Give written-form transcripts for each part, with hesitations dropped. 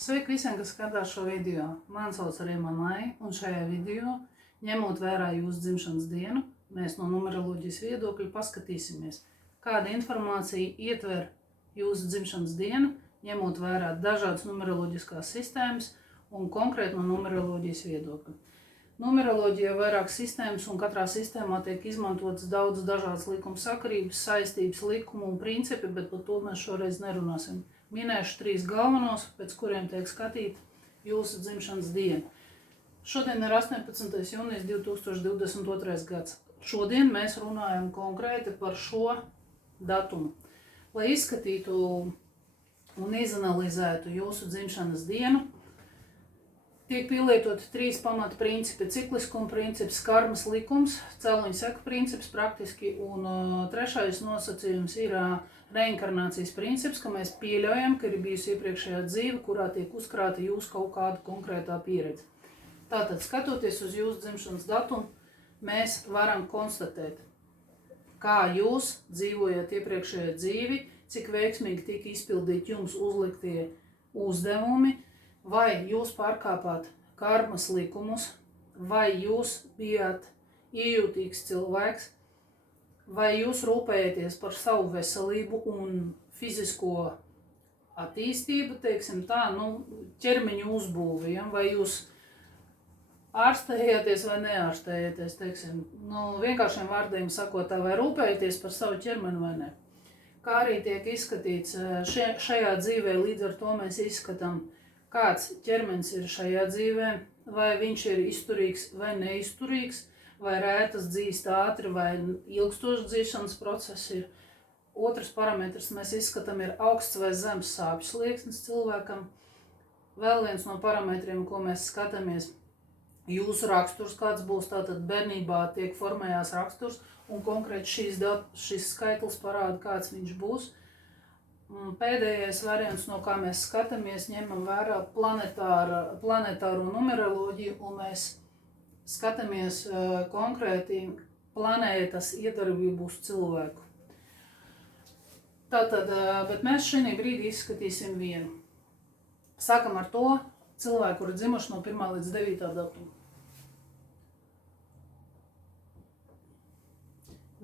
Sveiki visiem, kas skatās šo video. Mani sauc Rima Lai, un šajā video, ņemot vērā jūsu dzimšanas dienu, mēs no numeroloģijas viedokļa paskatīsimies, kāda informācija ietver jūsu dzimšanas dienu, ņemot vērā dažādas numeroloģiskās sistēmas un konkrēti no numeroloģijas viedokļa. Numeroloģija ir vairākas sistēmas, un katrā sistēmā tiek izmantotas daudz dažādas likuma sakarības, saistības, likumu un principi, bet par to mēs šoreiz nerunāsim. Minēšu 3 galvenos, pēc kuriem tiek skatīta jūsu dzimšanas diena. Šodien ir 18. jūnijas 2022. gads. Šodien mēs runājam konkrēti par šo datumu. Lai izskatītu un izanalizētu jūsu dzimšanas dienu, tiek pielietoti 3 pamata principi – cikliskuma princips, karmas likums, cēloņu seku princips praktiski, un trešais nosacījums ir reinkarnācijas princips, ka mēs pieļaujam, ka ir bijusi iepriekšējā dzīve, kurā tiek uzkrāta jūsu kaut kāda konkrētā pieredze. Tātad, skatoties uz jūsu dzimšanas datumu, mēs varam konstatēt, kā jūs dzīvojat iepriekšējā dzīvi, cik veiksmīgi tika izpildīti jums uzliktie uzdevumi, vai jūs pārkāpāt karmas likumus, vai jūs bijāt iejūtīgs cilvēks, vai jūs rūpējaties par savu veselību un fizisko attīstību, teiksim tā, ķermeņa uzbūvi, ja? Vai jūs ārstējaties vai neārstējaties, teiksim, vienkāršiem vārdiem sakot, vai rūpējaties par savu ķermeni vai ne. Kā arī tiek izskatīts šajā dzīvē, līdz ar to mēs izskatām, kāds ķermenis ir šajā dzīvē, vai viņš ir izturīgs vai neizturīgs, vai rētas dzīst ātri vai ilgstošs dzīšanas process ir. Otrs parametrs mēs izskatām ir augsts vai zems sāpju slieksnis cilvēkam. Vēl viens no parametriem, ko mēs skatāmies, jūsu raksturs kāds būs, tātad bērnībā tiek formējās raksturs, un konkrēti šis skaitlis parāda, kāds viņš būs. Pēdējais variants, no kā mēs skatāmies, ņemam vērā planetāro numeroloģiju, un mēs skatāmies konkrēti planētas iedarbību uz cilvēku. Tātad, bet mēs šajā brīdī izskatīsim vienu. Sākam ar to cilvēku, kuri dzimuši no 1. līdz 9. datuma.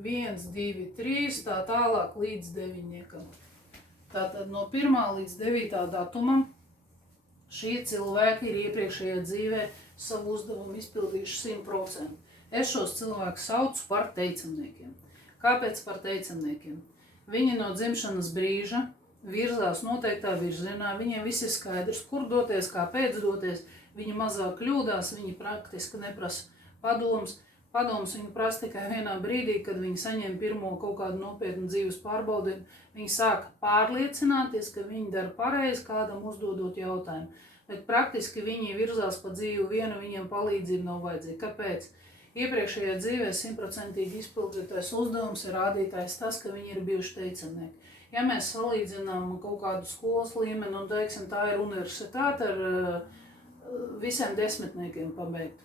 1, 2, 3, tā tālāk līdz 9. Tātad no 1. līdz 9. datumam šie cilvēki ir iepriekšējā dzīvē savu uzdevumu izpildījuši 100%. Es šos cilvēkus saucu par teicamniekiem. Kāpēc par teicamniekiem? Viņi no dzimšanas brīža virzās noteiktā virzienā, viņiem viss ir skaidrs, kur doties, kāpēc doties, viņi mazāk kļūdās, viņi praktiski neprasa padomus. Padomus viņi prasa tikai vienā brīdī, kad viņi saņem pirmo kaut kādu nopietnu dzīves pārbaudījumu. Viņi sāk pārliecināties, ka viņi dara pareizi, kādam uzdodot jautājumu. Bet praktiski viņi virzās pa dzīvi vienu, viņiem palīdzība nav vajadzīga. Kāpēc? Iepriekšējā dzīvē 100% izpildītais uzdevums ir rādītājs tas, ka viņi ir bijuši teicamnieki. Ja mēs salīdzinām kaut kādu skolas līmeni un teiksim, tā ir universitāte ar visiem desmitniekiem pabeigt.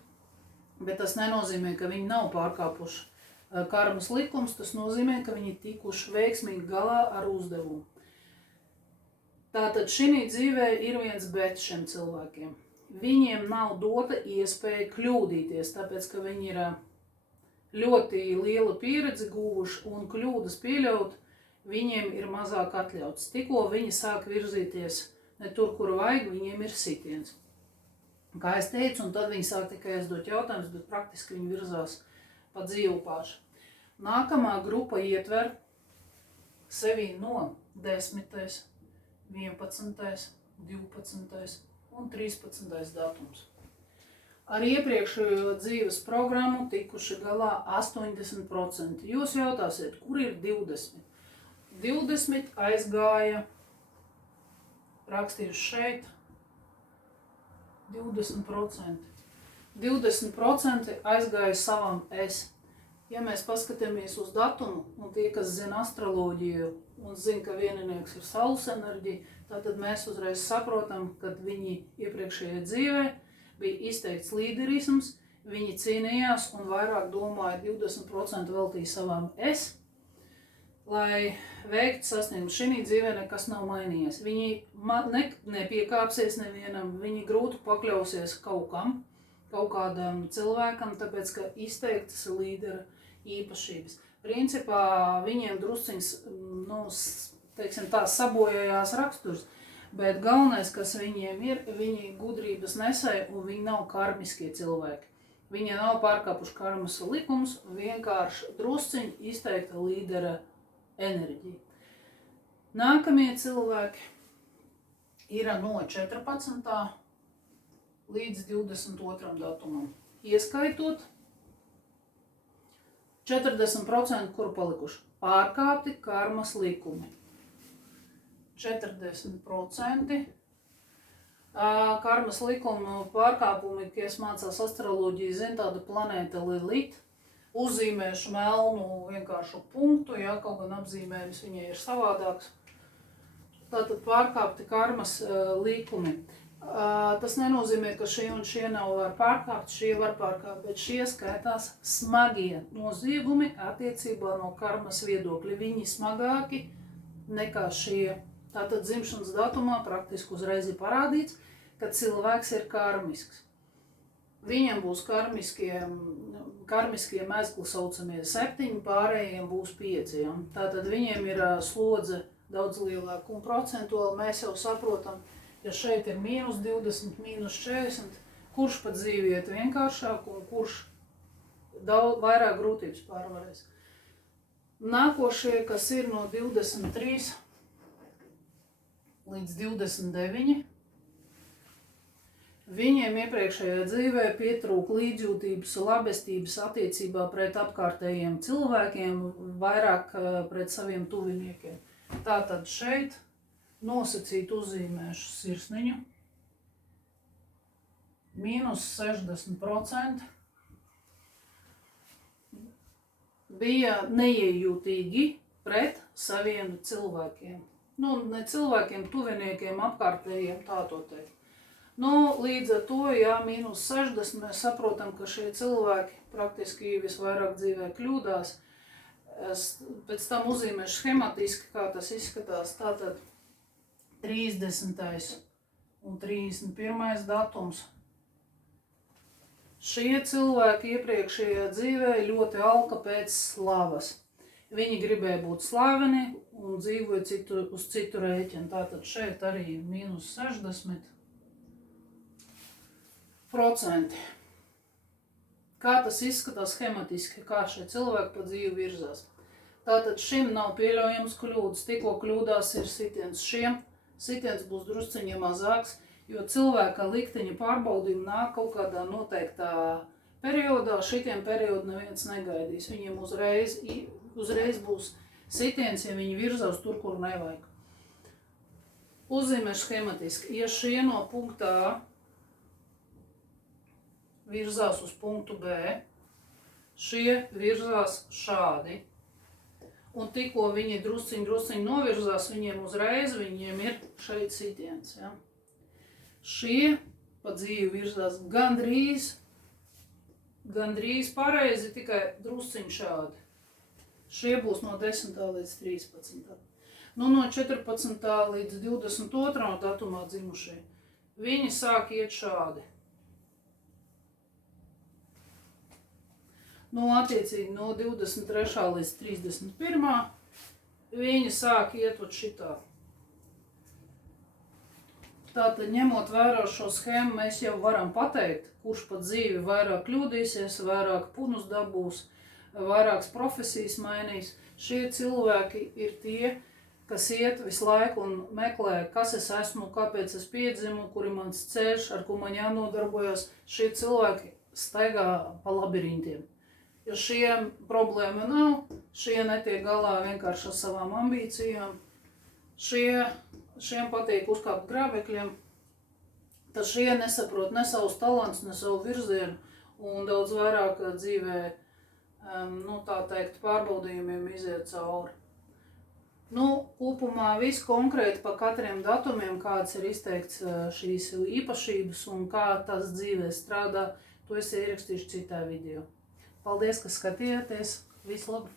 Bet tas nenozīmē, ka viņi nav pārkāpuši karmas likums, tas nozīmē, ka viņi tikuši veiksmīgi galā ar uzdevumu. Tātad šī dzīvē ir viens bet šiem cilvēkiem. Viņiem nav dota iespēja kļūdīties, tāpēc, ka viņi ir ļoti liela pieredze guvuši un kļūdas pieļaut, viņiem ir mazāk atļauts. Tikko viņi sāk virzīties ne tur, kur vajag, viņiem ir sitiens. Kā es teicu, un tad viņi sāk tikai aizdot jautājumus, bet praktiski viņi virzās pa dzīvu paši. Nākamā grupa ietver sevi no 10., 11., 12. un 13. datums. Ar iepriekšējo dzīves programmu tikuši galā 80%. Jūs jautāsiet, kur ir 20? 20 aizgāja, rakstījuši šeit, 20%. 20% aizgāja savam es. Ja mēs paskatāmies uz datumu, un tie, kas zina astroloģiju un zina, ka vieninieks ir saules enerģija, tātad mēs uzreiz saprotam, ka viņi iepriekšējā dzīvē bija izteikts līderisms, viņi cīnījās un vairāk domāja 20% veltīja savam es, lai veiktu sasniegumus. Šī dzīvē nekas nav mainījies. Viņi nepiekāpsies nevienam, viņi grūti pakļausies kaut kam, kaut kādam cilvēkam, tāpēc, ka izteiktas līdera īpašības. Principā viņiem drusciņas, teiksim tā, sabojājās raksturs, bet galvenais, kas viņiem ir, viņi gudrības nesēja un viņi nav karmiskie cilvēki. Viņi nav pārkāpuši karmas likumus, vienkārši drusciņi izteikta līdera enerģija. Nākamie cilvēki ir no 14. līdz 22. datumam. Ieskaitot 40%, kuru palikuši pārkāpti karmas likumi. 40% karmas likumu pārkāpumi, kas mācās astroloģiju, zina tāda planēta Lilith. Uzzīmēšu melnu vienkāršu punktu, ja kaut gan apzīmējums viņai ir savādāks. Tātad pārkāpti karmas likumi. Tas nenozīmē, ka šie un šie nav var pārkāpt, šie var pārkāpt, bet šie skaitās smagie noziegumi attiecībā no karmas viedokļa. Viņi smagāki nekā šie. Tātad dzimšanas datumā praktiski uzreiz ir parādīts, ka cilvēks ir karmisks. Viņam būs karmiskie mezgli saucamie 7, pārējiem būs 5. Ja? Tātad viņiem ir slodze daudz lielāka un procentuāli mēs jau saprotam, ja šeit ir -20, -40, kurš pat dzīvi iet vienkāršāk un kurš daudz vairāk grūtības pārvarēs. Nākošie, kas ir no 23 līdz 29, viņiem iepriekšējā dzīvē pietrūka līdzjūtības, labestības attiecībā pret apkārtējiem cilvēkiem, vairāk pret saviem tuviniekiem. Tātad šeit nosacīt uzzīmēšu sirsniņu, -60%, bija neiejūtīgi pret saviem cilvēkiem. Ne cilvēkiem, tuviniekiem, apkārtējiem, tā to teikt. Līdz ar to, ja -60, mēs saprotam, ka šie cilvēki praktiski visvairāk dzīvē kļūdās. Es pēc tam uzzīmēšu schematiski, kā tas izskatās. Tātad 30. un 31. datums. Šie cilvēki iepriekšējā dzīvē ļoti alka pēc slavas. Viņi gribēja būt slaveni un dzīvoja uz citu rēķinu. Tātad šeit arī -60%. Kā tas izskatās schematiski, kā šie cilvēki pa dzīvi virzās. Tātad šim nav pieļaujams kļūdas, tikko kļūdās ir sitiens. Šiem sitiens būs drusciņi mazāks, jo cilvēka likteņa pārbaudījumi nāk kaut kādā noteiktā periodā. Šitiem periodu neviens negaidīs. Viņiem uzreiz būs sitiens, ja viņi virzās tur, kur nevajag. Uzzīmēšu schematiski. Ja šie no punkta A virzās uz punktu B, šie virzās šādi. Un tikko viņi drusciņi novirzās, viņiem ir šeit sitiens. Ja? Šie pa dzīvi virzās gandrīz pareizi, tikai drusciņi šādi. Šie būs no 10. līdz 13. No 14. līdz 22. datumā dzimušie. Viņi sāk iet šādi. Attiecīgi no 23. līdz 31. viņi sāk iet šitā. Tātad, ņemot vērā šo schēmu, mēs jau varam pateikt, kurš pa dzīvi vairāk kļūdīsies, vairāk punus dabūs, vairākas profesijas mainīs. Šie cilvēki ir tie, kas iet visu laiku un meklē, kas es esmu, kāpēc es piedzimu, kur ir mans ceļš, ar ko man jānodarbojas. Šie cilvēki staigā pa labirintiem. Jo šiem problēma nav, šie netiek galā vienkārši ar savām ambīcijām. Šiem patīk uzkāpt grābekļiem, tad šie nesaprot ne savus talants, ne savu virzienu un daudz vairāk dzīvē, tā teikt, pārbaudījumiem iziet cauri. Kopumā viss konkrēti pa katriem datumiem, kāds ir izteikts šīs īpašības un kā tas dzīvē strādā, to es ierakstīšu citā video. Paldies, ka skatījāties. Visu labu!